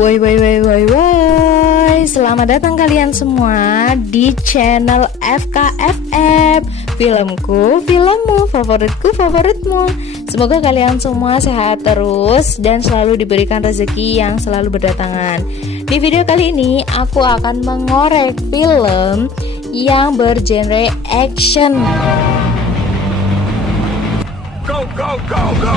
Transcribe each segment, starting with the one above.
Woi, selamat datang kalian semua di channel FKFM, filmku, filmmu, favoritku, favoritmu. Semoga kalian semua sehat terus dan selalu diberikan rezeki yang selalu berdatangan. Di video kali ini aku akan mengorek film yang bergenre action. Go, go, go, go!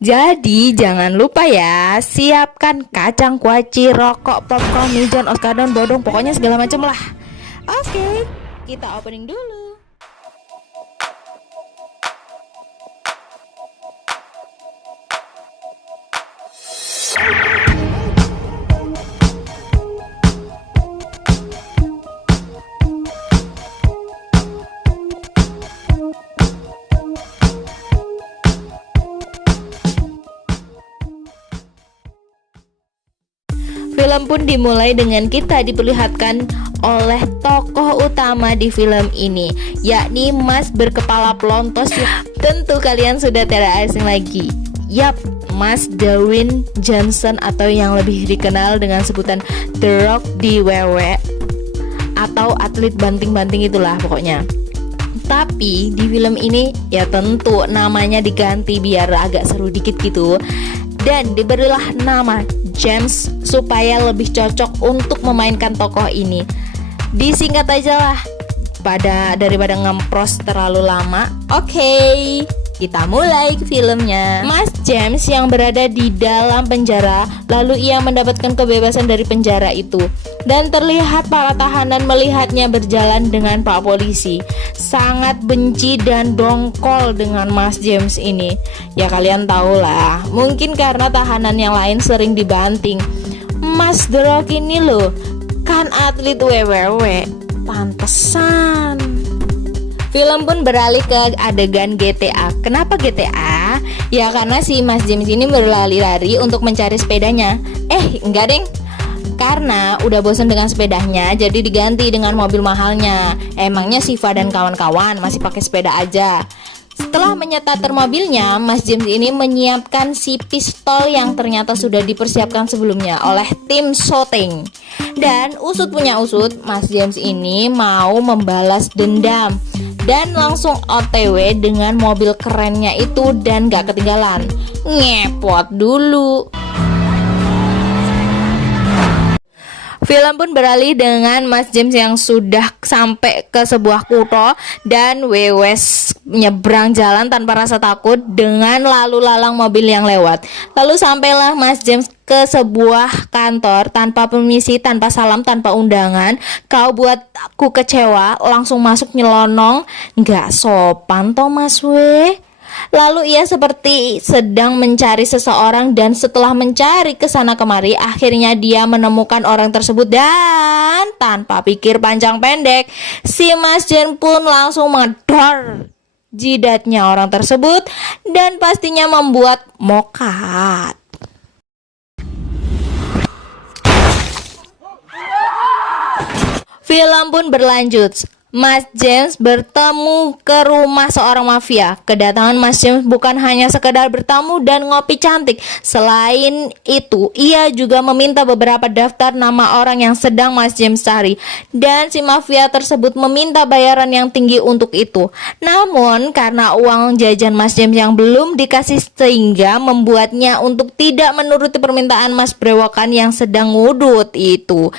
Jadi jangan lupa ya, siapkan kacang kuaci, rokok, popcorn, mijon, oskadon, bodong, pokoknya segala macam lah. Oke, kita opening dulu. Film pun dimulai dengan kita diperlihatkan oleh tokoh utama di film ini, yakni Mas berkepala pelontos. Tentu kalian sudah tidak asing lagi. Yap, Mas Dwayne Johnson atau yang lebih dikenal dengan sebutan The Rock di WWE atau atlet banting-banting itulah pokoknya. Tapi di film ini ya tentu namanya diganti biar agak seru dikit gitu. Dan diberilah nama James supaya lebih cocok untuk memainkan tokoh ini. Disingkat aja lah, daripada ngempros terlalu lama. Oke, kita mulai filmnya. Mas James yang berada di dalam penjara, lalu ia mendapatkan kebebasan dari penjara itu. Dan terlihat para tahanan melihatnya berjalan dengan Pak Polisi. Sangat benci dan dongkol dengan Mas James ini. Ya kalian tahu lah, mungkin karena tahanan yang lain sering dibanting. Mas The Rock ini loh, kan atlet WWE, pantesan. Film pun beralih ke adegan GTA. Kenapa GTA? Ya karena si Mas James ini berlari-lari untuk mencari sepedanya. Enggak deng, karena udah bosan dengan sepedanya, jadi diganti dengan mobil mahalnya. Emangnya Siva dan kawan-kawan masih pakai sepeda aja. Setelah menyetar mobilnya, Mas James ini menyiapkan si pistol yang ternyata sudah dipersiapkan sebelumnya oleh tim syuting. Dan usut punya usut, Mas James ini mau membalas dendam dan langsung OTW dengan mobil kerennya itu dan gak ketinggalan. Ngepot dulu. Film pun beralih dengan Mas James yang sudah sampai ke sebuah kutho dan wewes nyebrang jalan tanpa rasa takut dengan lalu lalang mobil yang lewat. Lalu sampailah Mas James ke sebuah kantor tanpa permisi, tanpa salam, tanpa undangan. Kau buat aku kecewa, langsung masuk nyelonong. Nggak sopan toh Mas we. Lalu ia seperti sedang mencari seseorang dan setelah mencari kesana kemari, akhirnya dia menemukan orang tersebut dan tanpa pikir panjang pendek, si Mas Jen pun langsung medor jidatnya orang tersebut dan pastinya membuat mokat. Film pun berlanjut. Mas James bertemu ke rumah seorang mafia. Kedatangan Mas James bukan hanya sekedar bertamu dan ngopi cantik. Selain itu, ia juga meminta beberapa daftar nama orang yang sedang Mas James cari. Dan si mafia tersebut meminta bayaran yang tinggi untuk itu. Namun, karena uang jajan Mas James yang belum dikasih sehingga membuatnya untuk tidak menuruti permintaan Mas Brewokan yang sedang ngudut itu.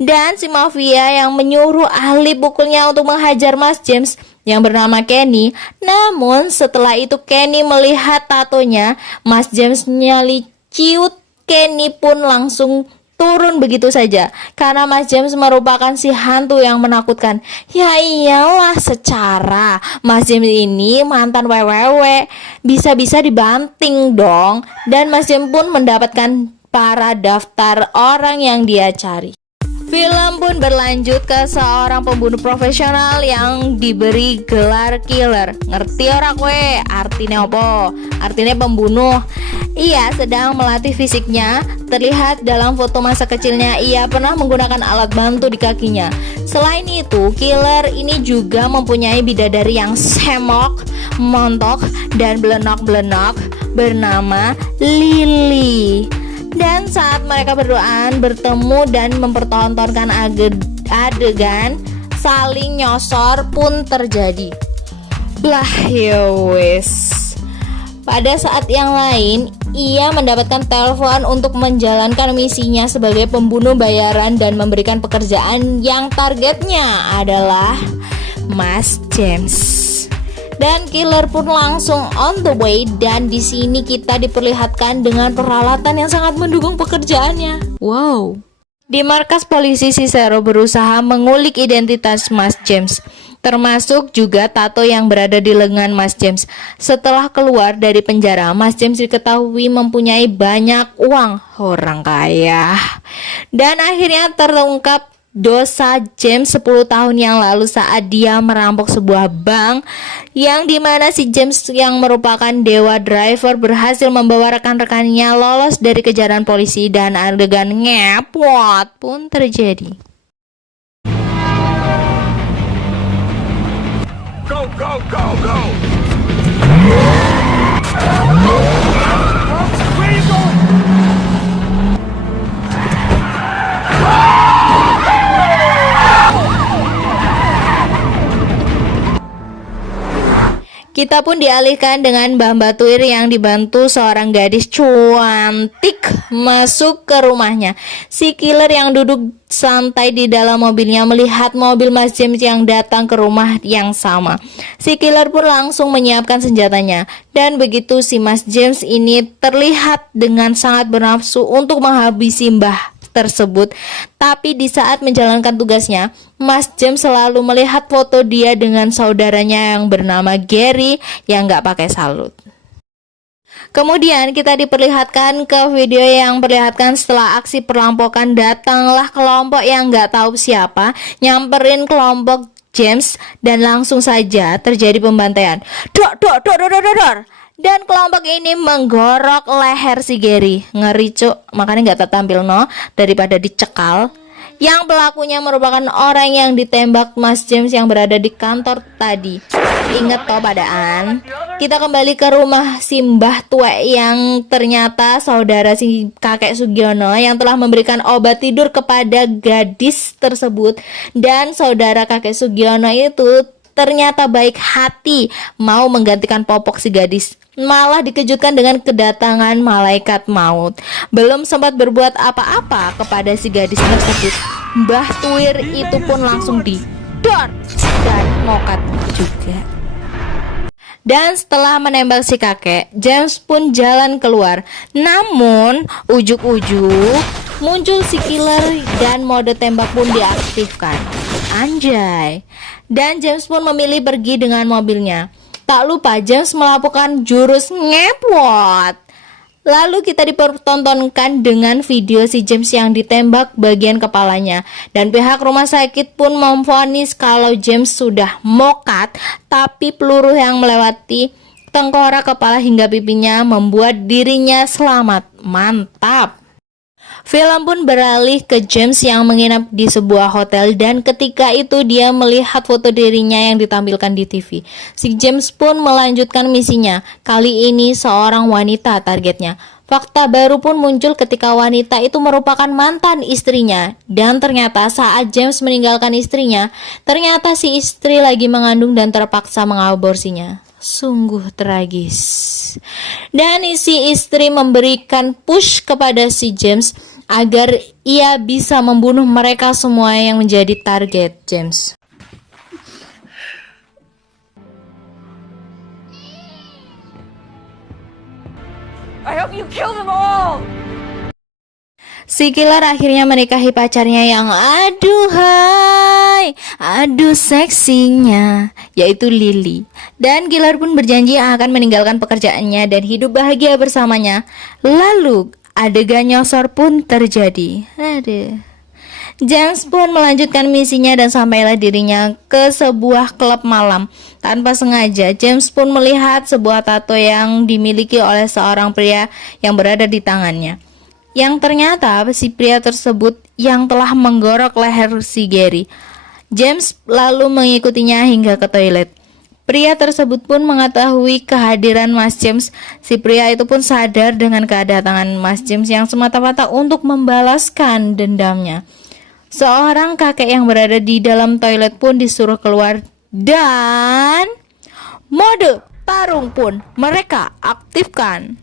Dan si mafia yang menyuruh ahli pukulnya untuk menghajar Mas James yang bernama Kenny. Namun setelah itu Kenny melihat tatonya Mas James nyali ciut. Kenny pun langsung turun begitu saja karena Mas James merupakan si hantu yang menakutkan. Ya iyalah, secara Mas James ini mantan WWW, bisa-bisa dibanting dong. Dan Mas James pun mendapatkan para daftar orang yang dia cari. Film pun berlanjut ke seorang pembunuh profesional yang diberi gelar killer. Ngerti ora kowe? Artinya apa? Artinya pembunuh. Ia sedang melatih fisiknya. Terlihat dalam foto masa kecilnya ia pernah menggunakan alat bantu di kakinya. Selain itu, killer ini juga mempunyai bidadari yang semok, montok, dan belenok-belenok bernama Lily. Dan saat mereka berduaan bertemu dan mempertontonkan adegan saling nyosor pun terjadi. Lah ya wes. Pada saat yang lain, ia mendapatkan telepon untuk menjalankan misinya sebagai pembunuh bayaran dan memberikan pekerjaan yang targetnya adalah Mas James. Dan killer pun langsung on the way, dan di sini kita diperlihatkan dengan peralatan yang sangat mendukung pekerjaannya. Wow. Di markas polisi, Cicero berusaha mengulik identitas Mas James, termasuk juga tato yang berada di lengan Mas James. Setelah keluar dari penjara, Mas James diketahui mempunyai banyak uang, orang kaya. Dan akhirnya terungkap dosa James 10 tahun yang lalu saat dia merampok sebuah bank, yang dimana si James yang merupakan dewa driver berhasil membawa rekan-rekannya lolos dari kejaran polisi, dan adegan ngepot pun terjadi. Go, go, go, go! Where you going? Kita pun dialihkan dengan Mbah Batuir yang dibantu seorang gadis cantik masuk ke rumahnya. Si killer yang duduk santai di dalam mobilnya melihat mobil Mas James yang datang ke rumah yang sama. Si killer pun langsung menyiapkan senjatanya, dan begitu si Mas James ini terlihat dengan sangat bernafsu untuk menghabisi Mbah tersebut. Tapi di saat menjalankan tugasnya, Mas James selalu melihat foto dia dengan saudaranya yang bernama Gary yang gak pakai salut. Kemudian kita diperlihatkan ke video yang perlihatkan setelah aksi perampokan, datanglah kelompok yang gak tahu siapa nyamperin kelompok James, dan langsung saja terjadi pembantaian. Dor. Dan kelompok ini menggorok leher si Gary. Ngeri cuk, makanya gak tertampil no, daripada dicekal. Yang pelakunya merupakan orang yang ditembak Mas James yang berada di kantor tadi. Ingat toh padaan. Kita kembali ke rumah si Mbah Tuek yang ternyata saudara si kakek Sugiono yang telah memberikan obat tidur kepada gadis tersebut. Dan saudara kakek Sugiono itu ternyata baik hati mau menggantikan popok si gadis. Malah dikejutkan dengan kedatangan malaikat maut. Belum sempat berbuat apa-apa kepada si gadis tersebut, Mbah Tuir itu pun langsung didor dan mokat juga. Dan setelah menembak si kakek, James pun jalan keluar. Namun ujuk-ujuk muncul si killer dan mode tembak pun diaktifkan. Anjay. Dan James pun memilih pergi dengan mobilnya. Tak lupa James melakukan jurus ngepot. Lalu kita dipertontonkan dengan video si James yang ditembak bagian kepalanya. Dan pihak rumah sakit pun memvonis kalau James sudah mokat, tapi peluru yang melewati tengkorak, kepala hingga pipinya membuat dirinya selamat. Mantap. Film pun beralih ke James yang menginap di sebuah hotel, dan ketika itu dia melihat foto dirinya yang ditampilkan di TV. Si James pun melanjutkan misinya. Kali ini seorang wanita targetnya. Fakta baru pun muncul ketika wanita itu merupakan mantan istrinya, dan ternyata saat James meninggalkan istrinya, ternyata si istri lagi mengandung dan terpaksa mengaborsinya. Sungguh tragis. Dan si istri memberikan push kepada si James agar ia bisa membunuh mereka semua yang menjadi target James. I hope you kill them all! Si killer akhirnya menikahi pacarnya yang aduh seksinya, yaitu Lily. Dan killer pun berjanji akan meninggalkan pekerjaannya dan hidup bahagia bersamanya. Lalu adegan nyosor pun terjadi. James pun melanjutkan misinya dan sampailah dirinya ke sebuah klub malam. Tanpa sengaja, James pun melihat sebuah tato yang dimiliki oleh seorang pria yang berada di tangannya. Yang ternyata si pria tersebut yang telah menggorok leher si Gary. James lalu mengikutinya hingga ke toilet. Pria tersebut pun mengetahui kehadiran Mas James. Si pria itu pun sadar dengan kedatangan Mas James yang semata-mata untuk membalaskan dendamnya. Seorang kakek yang berada di dalam toilet pun disuruh keluar dan mode tarung pun mereka aktifkan.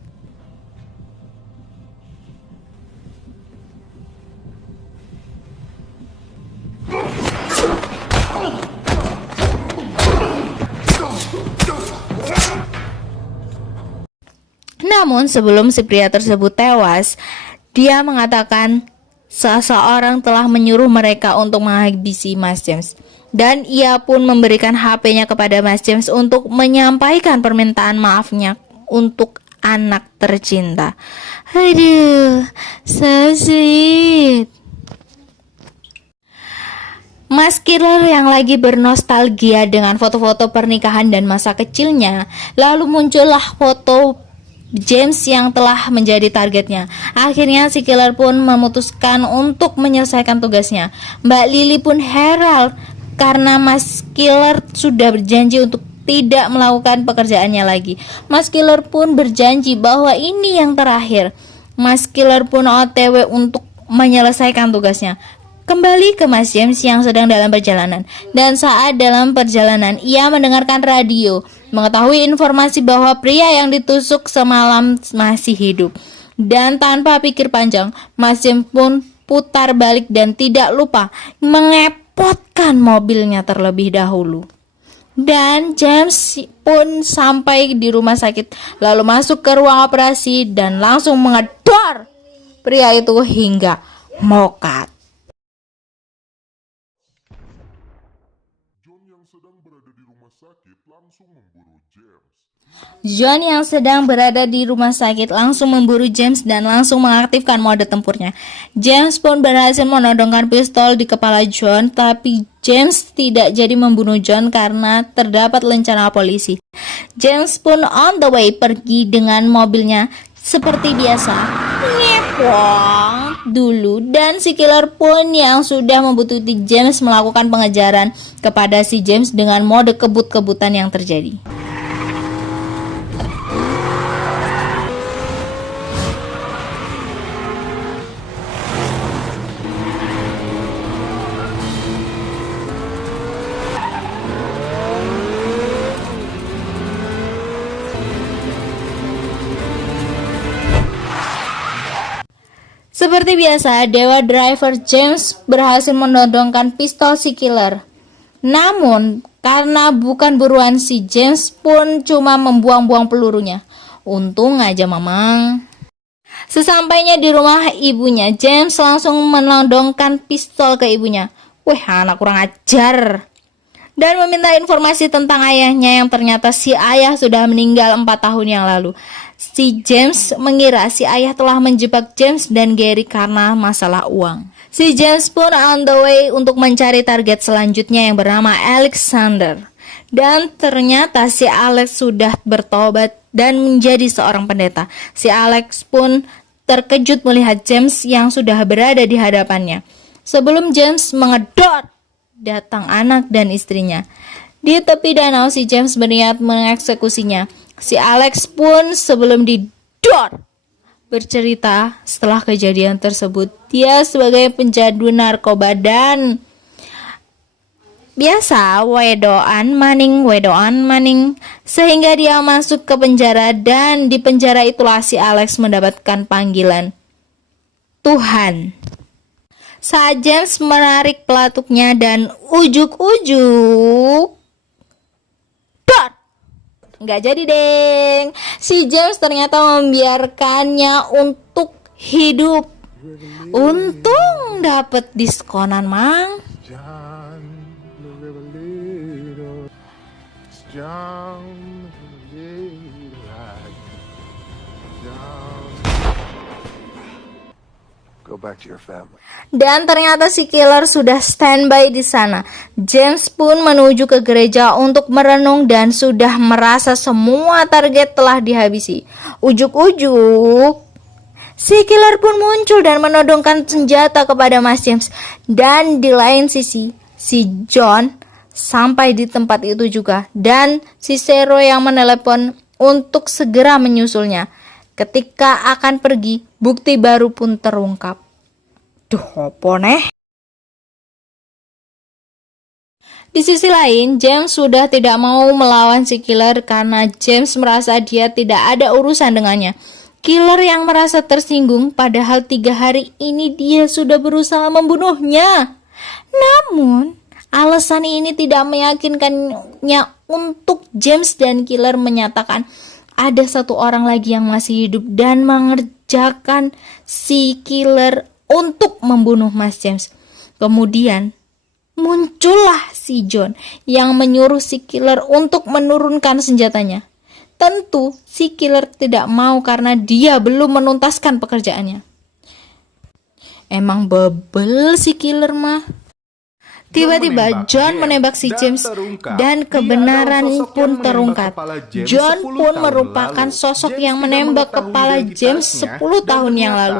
Namun sebelum si pria tersebut tewas, dia mengatakan seseorang telah menyuruh mereka untuk menghabisi Mas James. Dan ia pun memberikan HP-nya kepada Mas James untuk menyampaikan permintaan maafnya untuk anak tercinta. Aduh, so sweet. Mas Killer yang lagi bernostalgia dengan foto-foto pernikahan dan masa kecilnya, lalu muncullah foto James yang telah menjadi targetnya. Akhirnya si killer pun memutuskan untuk menyelesaikan tugasnya. Mbak Lily pun heran karena Mas Killer sudah berjanji untuk tidak melakukan pekerjaannya lagi. Mas Killer pun berjanji bahwa ini yang terakhir. Mas Killer pun OTW untuk menyelesaikan tugasnya. Kembali ke Mas James yang sedang dalam perjalanan. Dan saat dalam perjalanan, ia mendengarkan radio, mengetahui informasi bahwa pria yang ditusuk semalam masih hidup. Dan tanpa pikir panjang, Mas James pun putar balik dan tidak lupa mengepotkan mobilnya terlebih dahulu. Dan James pun sampai di rumah sakit, lalu masuk ke ruang operasi dan langsung mengedor pria itu hingga mokat. John yang sedang berada di rumah sakit langsung memburu James dan langsung mengaktifkan mode tempurnya. James pun berhasil menodongkan pistol di kepala John, tapi James tidak jadi membunuh John karena terdapat lencana polisi. James pun on the way pergi dengan mobilnya seperti biasa. Ngepong dulu, dan si killer pun yang sudah membutuhkan James melakukan pengejaran kepada si James dengan mode kebut-kebutan yang terjadi. Seperti biasa, dewa driver James berhasil menodongkan pistol si killer. Namun, karena bukan buruan, si James pun cuma membuang-buang pelurunya. Untung aja mamang. Sesampainya di rumah ibunya, James langsung menodongkan pistol ke ibunya. Wih, anak kurang ajar. Dan meminta informasi tentang ayahnya yang ternyata si ayah sudah meninggal 4 tahun yang lalu. Si James mengira si ayah telah menjebak James dan Gary karena masalah uang. Si James pun on the way untuk mencari target selanjutnya yang bernama Alexander. Dan ternyata si Alex sudah bertobat dan menjadi seorang pendeta. Si Alex pun terkejut melihat James yang sudah berada di hadapannya. Sebelum James mengedor, datang anak dan istrinya. Di tepi danau, si James berniat mengeksekusinya. Si Alex pun sebelum didor bercerita setelah kejadian tersebut. Dia sebagai pencandu narkoba dan biasa wedoan maning sehingga dia masuk ke penjara, dan di penjara itulah si Alex mendapatkan panggilan Tuhan. Saat James menarik pelatuknya dan ujuk-ujuk dor, nggak jadi deng. Si James ternyata membiarkannya untuk hidup. Untung dapet diskonan mang. Go back to your family. Dan ternyata si killer sudah standby di sana. James pun menuju ke gereja untuk merenung dan sudah merasa semua target telah dihabisi. Ujuk-ujuk, si killer pun muncul dan menodongkan senjata kepada Mas James. Dan di lain sisi, si John sampai di tempat itu juga. Dan si Zero yang menelepon untuk segera menyusulnya. Ketika akan pergi, bukti baru pun terungkap. Duh, apa nih? Di sisi lain, James sudah tidak mau melawan si killer karena James merasa dia tidak ada urusan dengannya. Killer yang merasa tersinggung padahal 3 hari ini dia sudah berusaha membunuhnya. Namun, alasan ini tidak meyakinkannya untuk James dan killer menyatakan ada satu orang lagi yang masih hidup dan mengerjakan si killer untuk membunuh Mas James. Kemudian muncullah si John yang menyuruh si killer untuk menurunkan senjatanya. Tentu si killer tidak mau karena dia belum menuntaskan pekerjaannya. Emang bebel si killer mah. Tiba-tiba John menembak si James dan kebenaran pun terungkap. John pun merupakan sosok yang menembak kepala James 10 tahun yang lalu.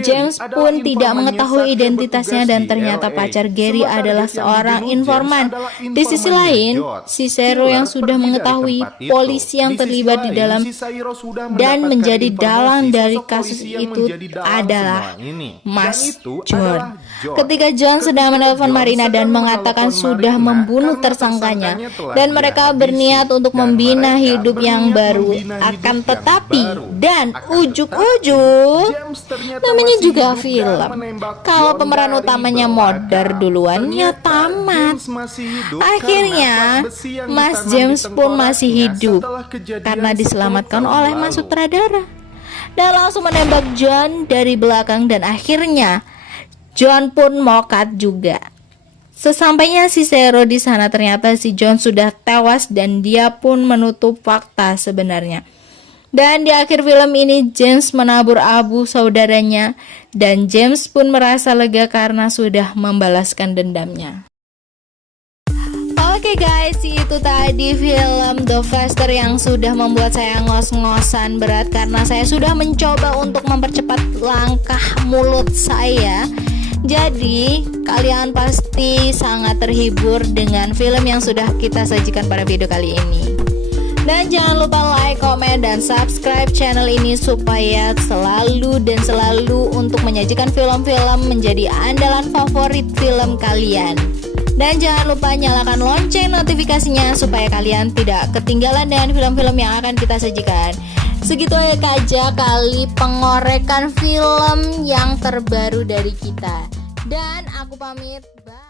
James pun tidak mengetahui identitasnya dan ternyata pacar Gary adalah seorang informan. Di sisi lain, si Zero yang sudah mengetahui polisi yang terlibat di dalam dan menjadi dalang dari kasus itu adalah Mas John. Ketika John sedang menelpon Marina dan mengatakan sudah membunuh tersangkanya dan mereka berniat untuk membina hidup yang baru, akan tetapi dan ujuk-ujuk namanya juga film, kalau pemeran utamanya modar duluan ya tamat. Akhirnya Mas James pun masih hidup karena diselamatkan oleh Mas sutradara dan langsung menembak John dari belakang dan akhirnya John pun mokat juga. Sesampainya si Zero di sana ternyata si John sudah tewas dan dia pun menutup fakta sebenarnya. Dan di akhir film ini James menabur abu saudaranya dan James pun merasa lega karena sudah membalaskan dendamnya. Oke guys, itu tadi film The Fester yang sudah membuat saya ngos-ngosan berat karena saya sudah mencoba untuk mempercepat langkah mulut saya. Jadi kalian pasti sangat terhibur dengan film yang sudah kita sajikan pada video kali ini. Dan jangan lupa like, komen, dan subscribe channel ini supaya selalu untuk menyajikan film-film menjadi andalan favorit film kalian. Dan jangan lupa nyalakan lonceng notifikasinya supaya kalian tidak ketinggalan dengan film-film yang akan kita sajikan. Segitu aja kali pengorekan film yang terbaru dari kita. Dan aku pamit, bye.